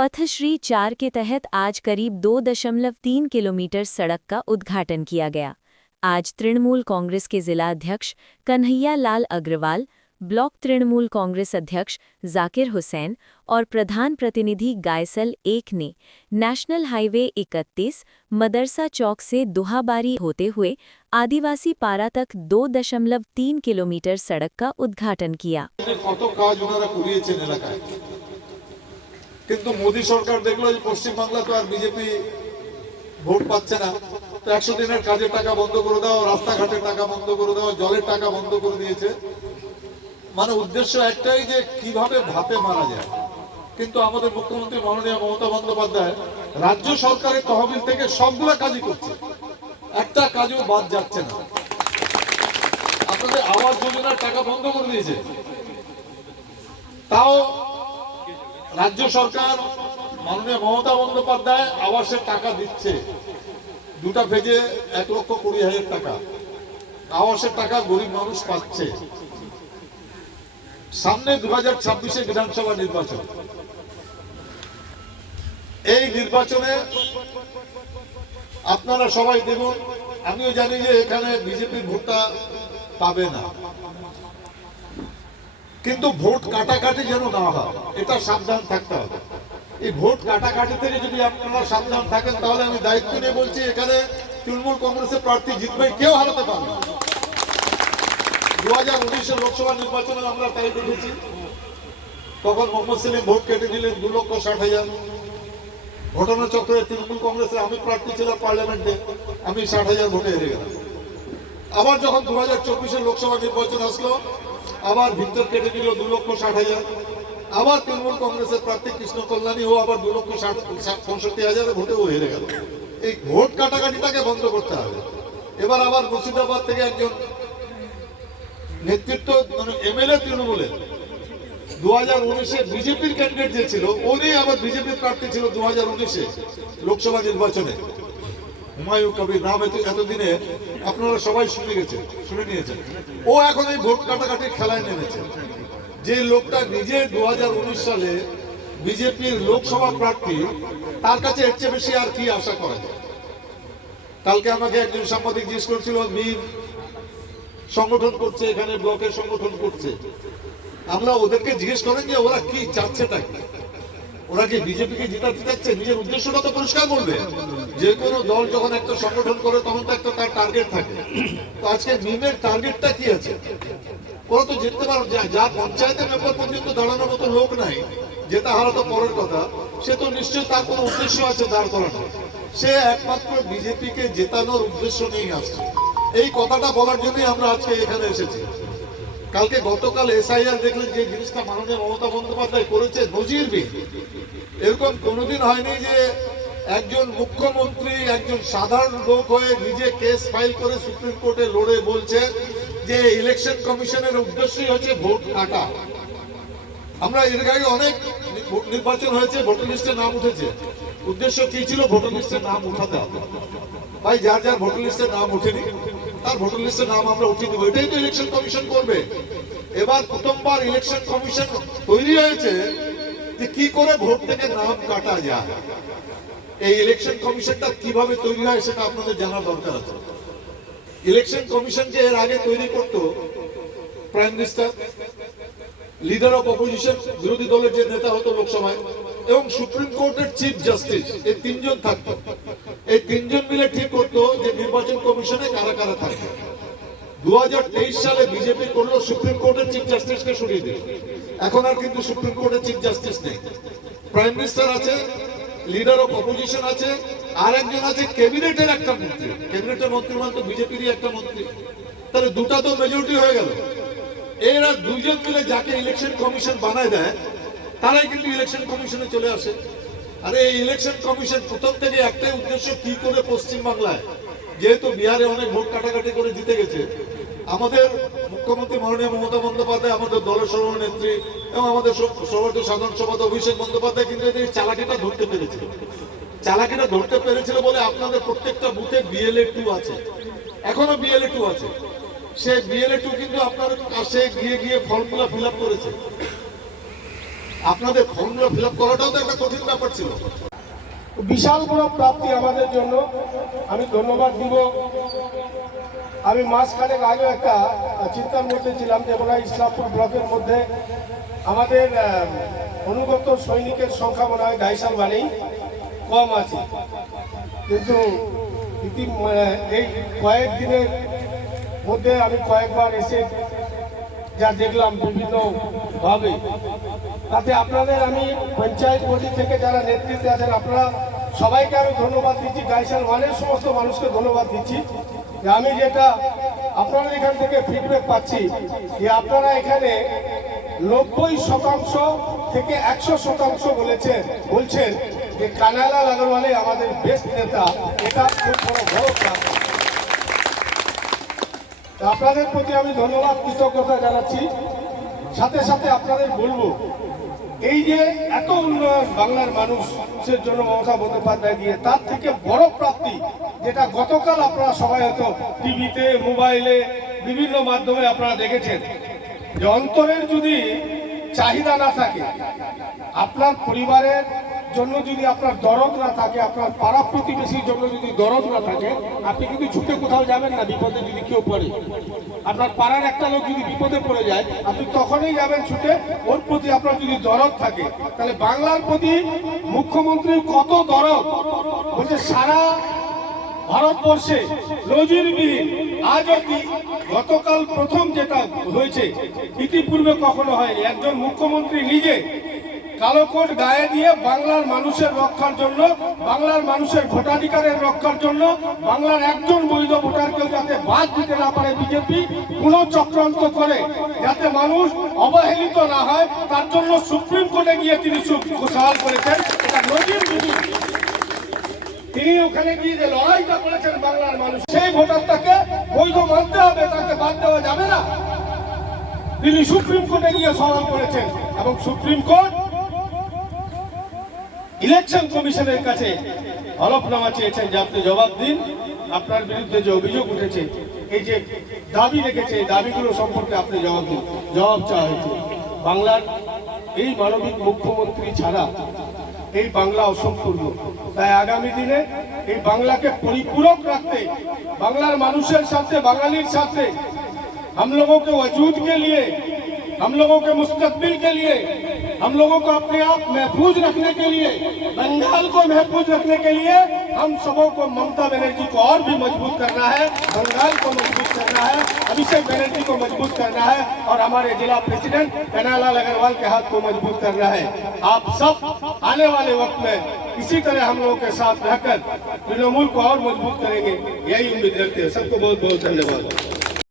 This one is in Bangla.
पथश्री 4 के तहत आज करीब 2.3 किलोमीटर सड़क का उद्घाटन किया गया। आज तृणमूल कांग्रेस के जिला अध्यक्ष कन्हैया लाल अग्रवाल, ब्लॉक तृणमूल कांग्रेस अध्यक्ष जाकिर हुसैन और प्रधान प्रतिनिधि गायसल 1 ने नेशनल हाईवे 31 मदरसा चौक से दुहाबारी होते हुए आदिवासी पारा तक 2.3 किलोमीटर सड़क का उद्घाटन किया। কিন্তু মোদী সরকার দেখলো যে পশ্চিম বাংলা তো আর বিজেপি ভোট পাচ্ছে না, তো 100 দিনের কাজের টাকা বন্ধ করে দাও, রাস্তাঘাটের টাকা বন্ধ করে দাও, জলের টাকা বন্ধ করে দিয়েছে। মানে উদ্দেশ্য একটাই যে কিভাবে ভাতে মারা যায়। কিন্তু আমাদের মুখ্যমন্ত্রী মাননীয় মমতা বন্দ্যোপাধ্যায় রাজ্য সরকারের তহবিল থেকে সবগুলা কাজই করছে, একটা কাজও বাদ যাচ্ছে না। আপনাদের আবাস যোজনার টাকা বন্ধ করে দিয়েছে, তাও রাজ্য সরকার মাননীয় মমতা বন্দ্যোপাধ্যায় আবাসের টাকা দিচ্ছে। দুটা ফেজে 1,20,000 টাকা আবাসের টাকা গরিব মানুষ পাচ্ছে। সামনে 2026-এ বিধানসভা নির্বাচন। এই নির্বাচনে আপনারা সবাই দেখুন, আমিও জানি যে এখানে বিজেপির ভোটটা পাবে না, কিন্তু ভোট কাটাকাটি যেন না হয় এটা সাবধান থাকতে হবে। এই ভোট কাটাকাটি থেকে যদি আপনারা সাবধান থাকেন তাহলে আমি দায়িত্ব নিয়ে বলছি, এখানে তৃণমূল কংগ্রেসের প্রার্থী জিতবে, কেউ হারাতে পারবে না। 2019-এর লোকসভা নির্বাচনে আমরা তাই দেখেছি, তখন মোহাম্মদ সেলিম ভোট কেটে দিলেন 2,60,000। ঘটনাচক্রে তৃণমূল কংগ্রেসের আমি প্রার্থী ছিলাম পার্লামেন্টে, আমি 60,000 ভোটে হেরে গেলাম। আবার যখন 2024-এর লোকসভা নির্বাচন আসলো, আবার ভিক্টর কেটে দিল 2,60,000। আবার তৃণমূল কংগ্রেসের প্রার্থী কৃষ্ণ কল্যাণী ও আবার 2,65,000 ভোটে ও হেরে গেল। এই ভোট কাটাকাটিটাকে বন্ধ করতে হবে। এবার আবার মুর্শিদাবাদ থেকে একজন নেতৃত্ব মানে এমএলএ তৃণমূলের 2019-এ বিজেপির ক্যান্ডিডেট যে ছিল, উনি আবার বিজেপির প্রার্থী ছিল 2019-এ লোকসভা নির্বাচনে। হুমায়ুন কবির নাম এতদিনে আপনারা সবাই শুনে নিয়েছেন। ও এখন এই ভোট কাটাকাটি খেলায় নেমেছে। যে লোকটা নিজে 2019 সালে বিজেপির লোকসভা প্রার্থী, তার কাছে এর চেয়ে বেশি আর কি আশা করা যায়। কালকে আমাকে একজন সাংবাদিক জিজ্ঞেস করছিল, মিম সংগঠন করছে, এখানে ব্লকের সংগঠন করছে। আমরা ওদেরকে জিজ্ঞেস করেন যে ওরা কি চাচ্ছেটা কি, ওরা কি বিজেপিকে জিতাতে চাচ্ছে? নিজের উদ্দেশ্যটা তো পরিষ্কার বলবে। যে কোনো দল যখন একটা সংগঠন করে তখন তো একটা তার টার্গেট থাকে। তো আজকে মিমের টার্গেটটা কি আছে? ওরা তো জিততে পারো, যা পঞ্চায়েতের মেম্বার পর্যন্ত দাঁড়ানোর মতো লোক নাই, যেটা হারা তো পরের কথা। সে তো নিশ্চয়ই তার কোনো উদ্দেশ্য আছে দাঁড় করানো। সে একমাত্র বিজেপিকে জেতানোর উদ্দেশ্য নিয়ে আসছে। এই কথাটা বলার জন্যই আমরা আজকে এখানে এসেছি। কালকে গতকাল এসআইআর দেখলেন, যে জিনিসটা মাননীয় মমতা বন্দ্যোপাধ্যায় করেছে নজিরবিহীন। এরকম কোনোদিন হয়নি যে একজন মুখ্যমন্ত্রী একজন সাধারণ লোক হয়ে নিজে কেস ফাইল করে সুপ্রিম কোর্টে লড়ে বলছে যে ইলেকশন কমিশনের উদ্দেশ্যই হচ্ছে ভোট কাটা। আমরা এর আগে অনেক নির্বাচন হয়েছে, ভোটার লিস্টে নাম উঠেছে। উদ্দেশ্য কি ছিল? ভোটার লিস্টে নাম উঠাতে হবে। ভাই, যার যার ভোটার লিস্টে নাম উঠেনি তার ভোটার লিস্টে নাম আমরা উঠিয়ে দেবো, এটাই তো ইলেকশন কমিশন করবে। এবার প্রথমবার ইলেকশন কমিশন তৈরি হয়েছে যে কি করে ভোট থেকে নাম কাটা যায়। এই ইলেকশন কমিশনটা কিভাবে তৈরি হয় সেটা আপনাদের জানার দরকার আছে। ইলেকশন কমিশনকে এর আগে তৈরি করত prime minister, leader of opposition, বিরোধী দলের যে নেতা হতো লোকসভায়, এবং সুপ্রিম কোর্টের চিফ জাস্টিস। এই তিনজন থাকতো। এই তিনজন মিলে ঠিক করতো যে নির্বাচন কমিশনে কারা কারা থাকবে। 2023 সালে বিজেপি করলো সুপ্রিম কোর্টের চিফ জাস্টিসকে সরিয়ে দিল। এখন আর কিন্তু সুপ্রিম কোর্টের চিফ জাস্টিস নেই। প্রাইম মিনিস্টার আছে, লিডার অফ অপোজিশন আছে, আর একজন আছে ক্যাবিনেটের একটা মন্ত্রী। ক্যাবিনেটের মন্ত্রী মানে তো বিজেপিরই একটা মন্ত্রী। তাহলে দুটা তো মেজরিটি হয়ে গেল। এরা দুইজন মিলে যাকে ইলেকশন কমিশন বানায় দেয়, তারাই কিন্তু ইলেকশন কমিশনে চলে আসে। আর এই ইলেকশন কমিশন প্রথম থেকে একটাই উদ্দেশ্য, কি করে পশ্চিম বাংলায়, যেহেতু বিহারে অনেক ভোট কাটাকাটি করে জিতে গেছে, আমাদের মুখ্যমন্ত্রী মাননীয় মমতা বন্দ্যোপাধ্যায়, আমাদের দলের সভানেত্রী এবং আমাদের সভাপতি সাধারণ সম্পাদক অভিষেক বন্দ্যোপাধ্যায় কিন্তু এই চালাকিটা ধরতে পেরেছিল। চালাকিটা ধরতে পেরেছিল বলে আপনাদের প্রত্যেকটা বুথে BLA 2 আছে, এখনো BLA 2 আছে। সে BLA 2 কিন্তু আপনার কাছে গিয়ে ফর্মুলা ফিল আপ করেছে। আপনাদের ফর্মুলা ফিল আপ করাটাও তো একটা কঠিন ব্যাপার ছিল। বিশাল বড় প্রাপ্তি আমাদের জন্য। আমি ধন্যবাদ দিব। আমি মাসখানেক আগে একটা চিন্তার মধ্যে ছিলাম যে মনে হয় ইসলামপুর ব্লকের মধ্যে আমাদের অনুগত সৈনিকের সংখ্যা মনে হয় 2.5 সাল মানেই কম আছে, কিন্তু এই কয়েকদিনের মধ্যে আমি কয়েকবার এসে যা দেখলাম বিভিন্নভাবে, তাতে আপনাদের আমি পঞ্চায়েত বডি থেকে যারা নেতৃত্বে আছেন আপনারা সবাইকে আমি ধন্যবাদ দিচ্ছি। 2.5 সাল মানের সমস্ত মানুষকে ধন্যবাদ দিচ্ছি যে আমি যেটা আপনাদের এখান থেকে ফিডব্যাক পাচ্ছি যে আপনারা এখানে 90% থেকে 100% বলছেন যে কানাইলাল আগরওয়ালে আমাদের বেস্ট নেতা। এটা খুব বড় কাজ। আপনাদের প্রতি আমি ধন্যবাদ কৃতজ্ঞতা জানাচ্ছি। সাথে সাথে আপনাদের বলবো এই যে এত উন্নয়ন বাংলার মানুষের জন্য মমতা বন্দ্যোপাধ্যায় দিয়ে, তার থেকে বড় প্রাপ্তি যেটা গতকাল আপনারা সবাই হয়তো টিভিতে মোবাইলে বিভিন্ন মাধ্যমে আপনারা দেখেছেন, যে অন্তরের যদি চাহিদা না থাকে, আপনার পরিবারের জন্য যদি আপনার দরদ না থাকে, আপনার পাড়া প্রতিবেশীর জন্য যদি দরদ না থাকে, আপনি কিন্তু ছুটে কোথাও যাবেন না। বিপদে যদি কেউ পড়ে, আপনার পাড়ার একটা লোক যদি বিপদে পড়ে যায়, আপনি তখনই যাবেন ছুটে। ওর প্রতি আপনার যদি দরদ থাকে, তাহলে বাংলার প্রতি মুখ্যমন্ত্রীর কত দরদ, বলছে সারা ভারতবর্ষে নজিরবিহীন। আজ অব্দি গতকাল প্রথম যেটা হয়েছে, ইতিপূর্বে কখনো হয়নি। একজন মুখ্যমন্ত্রী নিজে কালো কোট গায়ে দিয়ে বাংলার মানুষের রক্ষার জন্য, বাংলার মানুষের ভোটাধিকারের রক্ষার জন্য, বাংলার একজন বৈধ ভোটারকেও যাতে বাদ দিতে না পারে বিজেপি, কোন চক্রান্ত করে যাতে মানুষ অবহেলিত না হয়, তার জন্য সুপ্রিম কোর্টে গিয়ে তিনি সওয়াল করেছেন। এটা নজিরবিহীন। তিনি ওখানে গিয়ে যে লড়াইটা করেছেন বাংলার মানুষ, সেই ভোটারটাকে বৈধ মানতে হবে, তাকে বাদ দেওয়া যাবে না। তিনি সুপ্রিম কোর্টে গিয়ে সওয়াল করেছেন এবং সুপ্রিম কোর্ট ইলেকশন কমিশনের কাছে হলফনামা চেয়েছেন যে আপনি জবাব দিন, আপনার বিরুদ্ধে যে অভিযোগ উঠেছে, এই যে দাবি রেখেছে, এই দাবিগুলো সম্পর্কে আপনি জবাব দিন। জবাব চাওয়া হয়েছে। বাংলার এই মানবিক মুখ্যমন্ত্রী ছাড়া এই বাংলা অসম্পূর্ণ। তাই আগামী দিনে এই বাংলাকে পরিপূরক রাখতে, বাংলার মানুষের সাথে, বাঙালির সাথে, हम लोगों के वजूद के लिए, हम लोगों के मुस्तकबिल के लिए, हम लोगों को अपने आप महफूज रखने के लिए, बंगाल को महफूज रखने के लिए हम सबों को ममता बनर्जी को और भी मजबूत करना है, बंगाल को मजबूत करना है, अभिषेक बनर्जी को मजबूत करना है और हमारे जिला प्रेसिडेंट कन्हैयालाल अग्रवाल के हाथ को मजबूत करना है। आप सब आने वाले वक्त में इसी तरह हम लोगों के साथ रहकर तृणमूल को और मजबूत करेंगे, यही उम्मीद रखते हैं। सबको बहुत बहुत धन्यवाद।